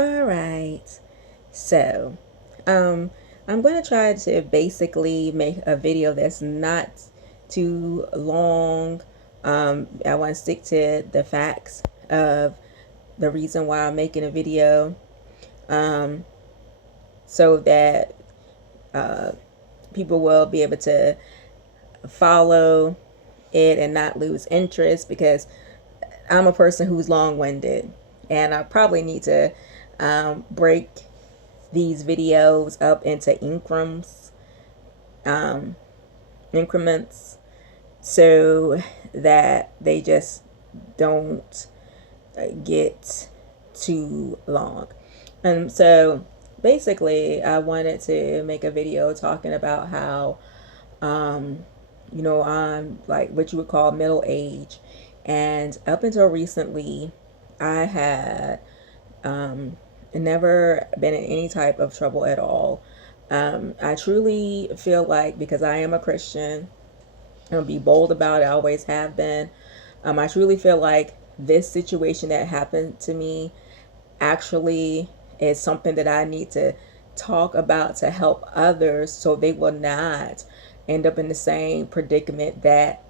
All right. So, I'm going to try to basically make a video that's not too long. I want to stick to the facts of the reason why I'm making a video, um, so that uh, people will be able to follow it and not lose interest, because I'm a person who's long-winded, and I probably need to break these videos up into um, increments, so that they just don't get too long. And so basically, I wanted to make a video talking about how, um, I'm like what you would call middle age. And up until recently, I had never been in any type of trouble at all. I truly feel like, because I am a Christian, I'll be bold about it, I always have been. I truly feel like this situation that happened to me actually is something that I need to talk about to help others, so they will not end up in the same predicament that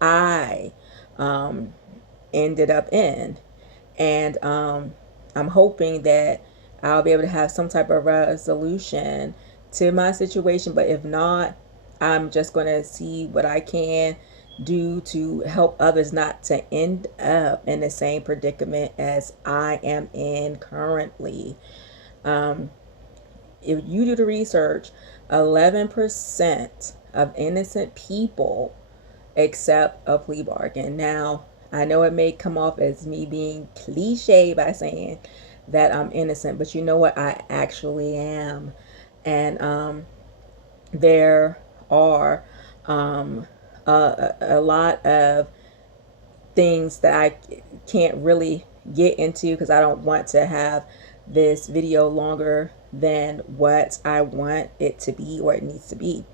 I um, ended up in. And I'm hoping that I'll be able to have some type of resolution to my situation. But if not, I'm just going to see what I can do to help others not to end up in the same predicament as I am in currently. Um, if you do the research, 11% of innocent people accept a plea bargain. Now, I know it may come off as me being cliche by saying that I'm innocent, but you know what? I actually am. And there are a lot of things that I can't really get into, because I don't want to have this video longer than what I want it to be or it needs to be.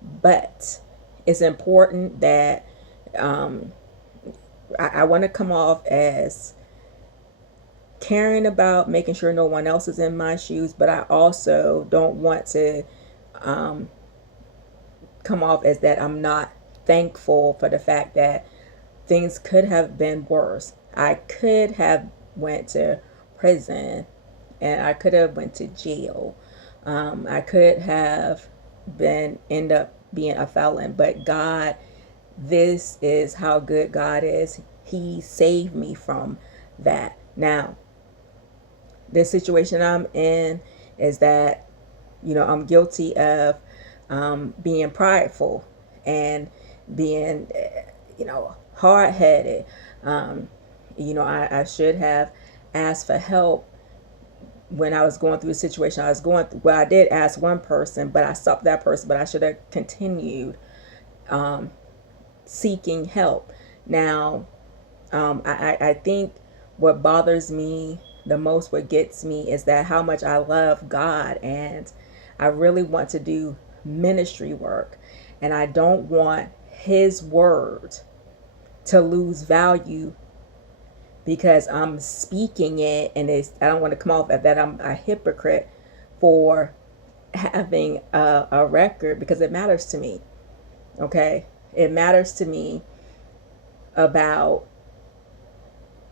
But it's important that um, I want to come off as caring about making sure no one else is in my shoes, but I also don't want to um, come off as that I'm not thankful for the fact that things could have been worse. I could have went to prison, and I could have went to jail. I could have been end up being a felon, but God, this is how good God is. He saved me from that. Now, the situation I'm in is that, I'm guilty of being prideful and being, hard headed. I should have asked for help when I was going through the situation I was going through. Well, I did ask one person, but I stopped that person, but I should have continued seeking help. Now, I think what bothers me the most, what gets me, is that how much I love God, and I really want to do ministry work, and I don't want His word to lose value because I'm speaking it, and I don't want to come off as that I'm a hypocrite for having a record, because it matters to me. Okay, it matters to me about,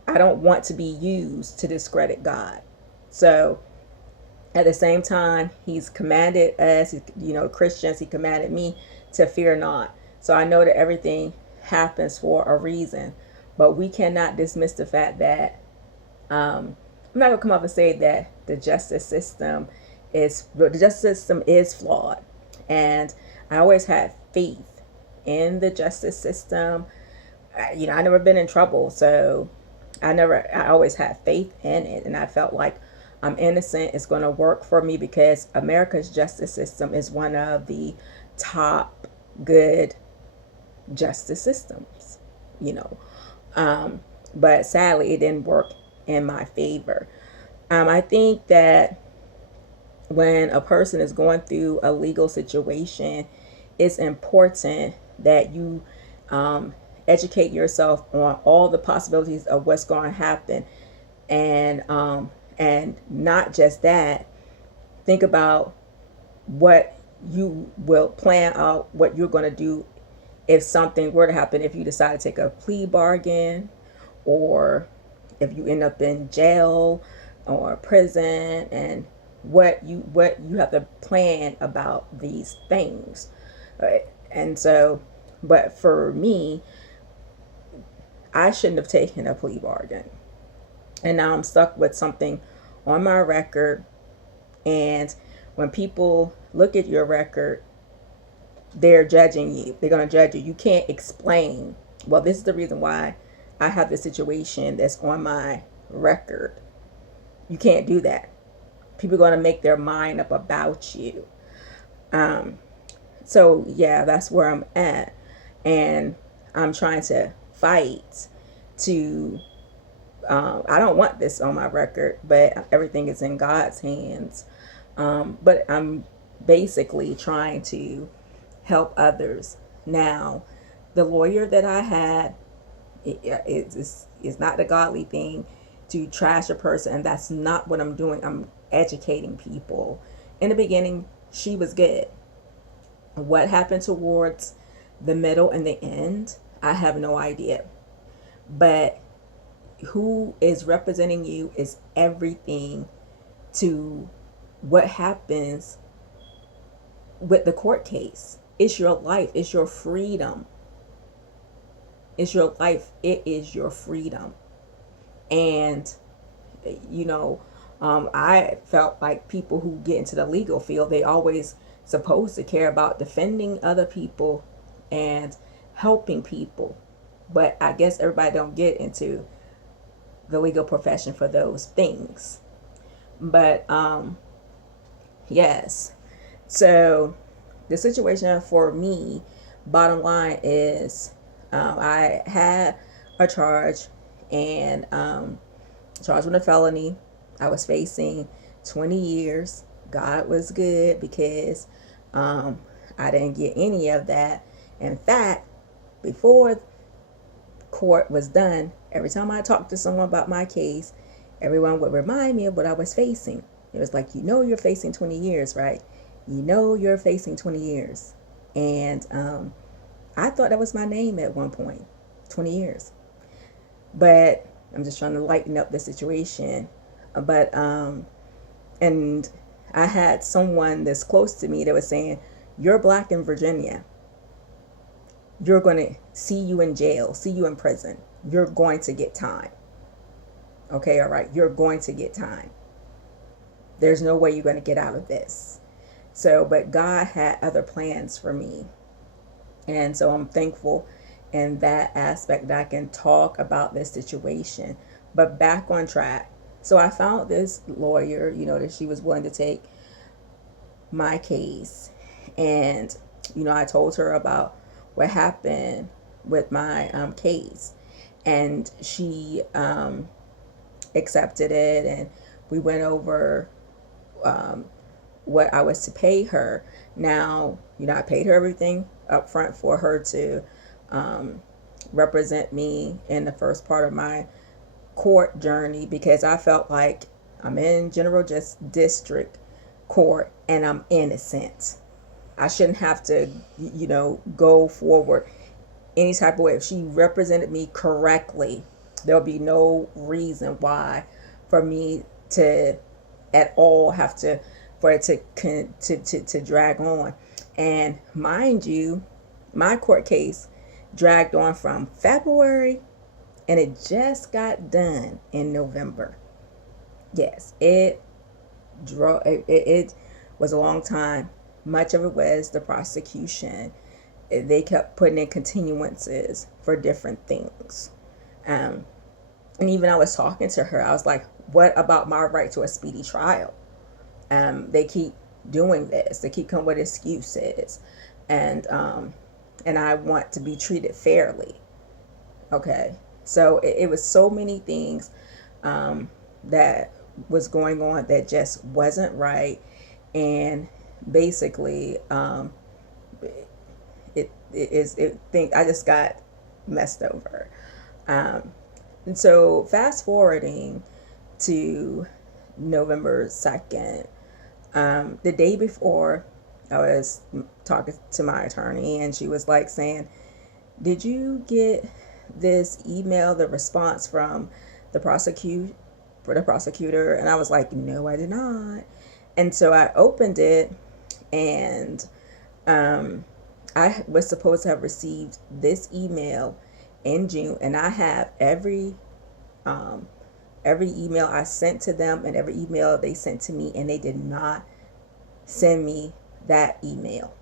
I don't want to be used to discredit God. So at the same time, He's commanded us, Christians, He commanded me to fear not. So I know that everything happens for a reason, but we cannot dismiss the fact that I'm not gonna come up and say that the justice system is flawed, and I always had faith in the justice system. I never been in trouble, so I always had faith in it, and I felt like I'm innocent. It's going to work for me, because America's justice system is one of the top good justice systems, you know. But sadly, it didn't work in my favor. I think that when a person is going through a legal situation, it's important that you educate yourself on all the possibilities of what's going to happen, and And not just that, think about what you will plan out, what you're going to do if something were to happen, if you decide to take a plea bargain, or if you end up in jail or prison, and what you have to plan about these things, right? And so, but for me, I shouldn't have taken a plea bargain, and now I'm stuck with something on my record. And when people look at your record, they're judging you. They're going to judge you. You can't explain, well, this is the reason why I have this situation that's on my record. You can't do that. People are going to make their mind up about you. So yeah, that's where I'm at. And I'm trying to fight to, I don't want this on my record, but everything is in God's hands. But I'm basically trying to help others. Now, the lawyer that I had, it's not the godly thing to trash a person, and that's not what I'm doing. I'm educating people. In the beginning, she was good. What happened towards the middle and the end, I have no idea. But who is representing you is everything to what happens with the court case. It's your life. It's your freedom. It's your life. It is your freedom. And, you know, I felt like people who get into the legal field, they always supposed to care about defending other people and helping people. But I guess everybody don't get into the legal profession for those things. But yes. So the situation for me, bottom line is, I had a charge, and charged with a felony. I was facing 20 years. God was good because I didn't get any of that. In fact, before court was done, every time I talked to someone about my case, everyone would remind me of what I was facing. It was like, you're facing 20 years, right? You're facing 20 years. And I thought that was my name at one point, 20 years. But I'm just trying to lighten up the situation. But, and I had someone that's close to me that was saying, you're black in Virginia. You're going to see you in jail, see you in prison. You're going to get time. Okay, all right. You're going to get time. There's no way you're going to get out of this. So, but God had other plans for me. And so I'm thankful in that aspect that I can talk about this situation. But back on track. So I found this lawyer, that she was willing to take my case. And, I told her about what happened with my case. And she accepted it. And we went over what I was to pay her. Now, I paid her everything up front for her to represent me in the first part of my court journey, because I felt like I'm in general district court and I'm innocent. I shouldn't have to, go forward any type of way. If she represented me correctly, there'll be no reason why for me to at all have to, for it to drag on. And mind you, my court case dragged on from February, and it just got done in November. Yes, it was a long time. Much of it was the prosecution. They kept putting in continuances for different things. And even I was talking to her, I was like, what about my right to a speedy trial? They keep doing this. They keep coming with excuses. And I want to be treated fairly. Okay. So it was so many things that was going on that just wasn't right. And basically, I just got messed over. And so fast forwarding to November 2nd. The day before, I was talking to my attorney, and she was like saying, did you get this email, the response from the prosecutor? And I was like, no, I did not. And so I opened it, and I was supposed to have received this email in June, and I have every email I sent to them and every email they sent to me, and they did not send me that email.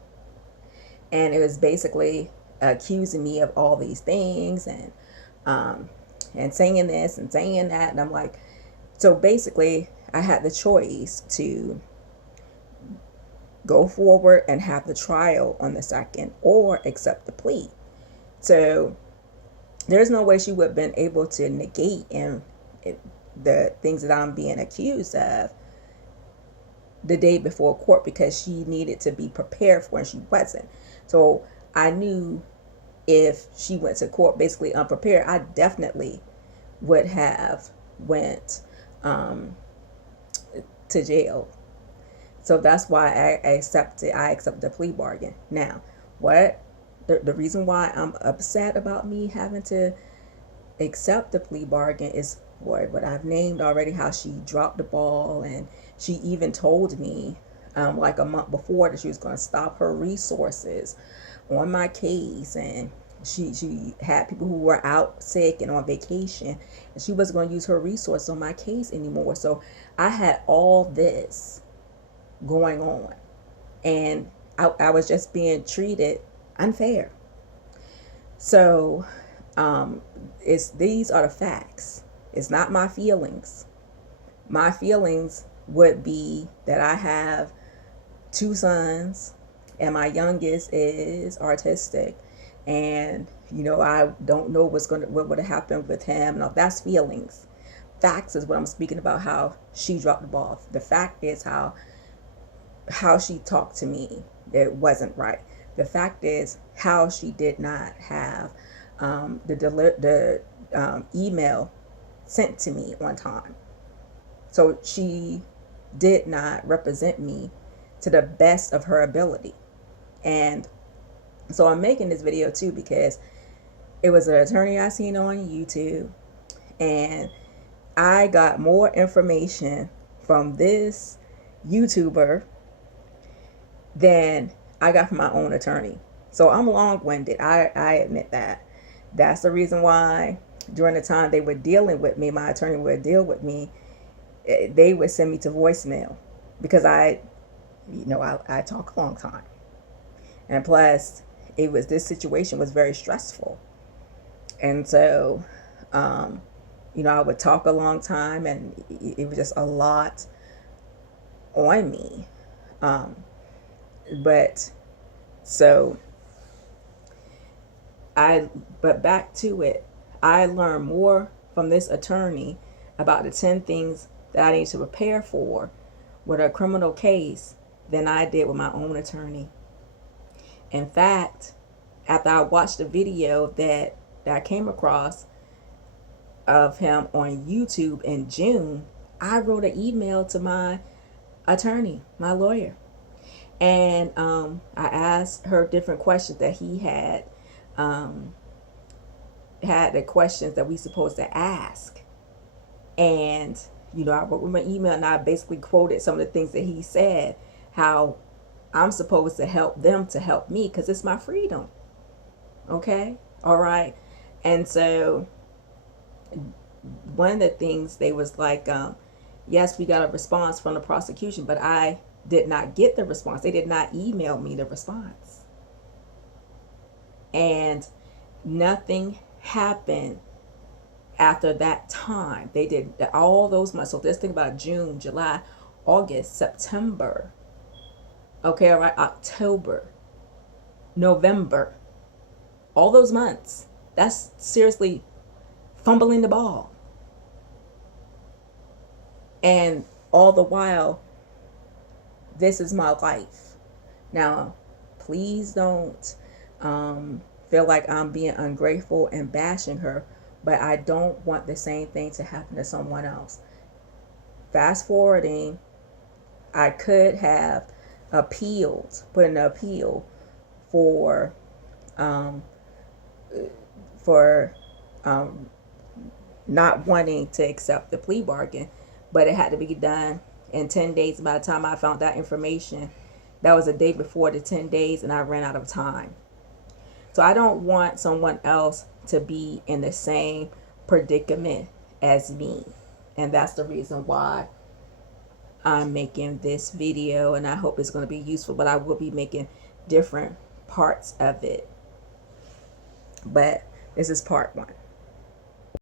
And it was basically accusing me of all these things, and saying this and saying that. And I'm like, so basically I had the choice to go forward and have the trial on the 2nd or accept the plea. So there's no way she would have been able to negate the things that I'm being accused of the day before court, because she needed to be prepared for, and she wasn't. So I knew if she went to court basically unprepared, I definitely would have went to jail. So that's why I accepted the plea bargain. Now, what the reason why I'm upset about me having to accept the plea bargain is what I've named already, how she dropped the ball. And she even told me like a month before that she was going to stop her resources on my case, and she had people who were out sick and on vacation, and she wasn't going to use her resources on my case anymore. So I had all this going on, and I was just being treated unfair. So these are the facts. It's not my feelings. My feelings would be that I have 2 sons, and my youngest is autistic, and I don't know what would have happened with him. No, that's feelings. Facts is what I'm speaking about. How she dropped the ball. The fact is how she talked to me. It wasn't right. The fact is how she did not have the email sent to me on time. So she did not represent me to the best of her ability. And so I'm making this video too because it was an attorney I seen on YouTube, and I got more information from this YouTuber than I got from my own attorney. So I'm long-winded. I admit that. That's the reason why during the time they were dealing with me, my attorney would deal with me, they would send me to voicemail because I talk a long time. And plus, this situation was very stressful. And so, I would talk a long time, and it was just a lot on me. But back to it, I learned more from this attorney about the 10 things that I need to prepare for with a criminal case than I did with my own attorney. In fact, after I watched the video that I came across of him on YouTube in June, I wrote an email to my attorney, my lawyer. And I asked her different questions that he had the questions that we supposed to ask. And, I wrote with my email, and I basically quoted some of the things that he said, how I'm supposed to help them to help me because it's my freedom. Okay? All right. And so one of the things they was like, yes, we got a response from the prosecution, but I did not get the response. They did not email me the response. And nothing happened after that time. They did all those months. So let's think about June, July, August, September. Okay, all right, October, November. All those months. That's seriously fumbling the ball. And all the while, this is my life. Now, please don't feel like I'm being ungrateful and bashing her, but I don't want the same thing to happen to someone else. fast forwarding, I could have put in an appeal for um, for not wanting to accept the plea bargain, but it had to be done in 10 days. By the time I found that information, that was a day before the 10 days, and I ran out of time. So I don't want someone else to be in the same predicament as me. And that's the reason why I'm making this video, and I hope it's going to be useful, but I will be making different parts of it. But this is part 1.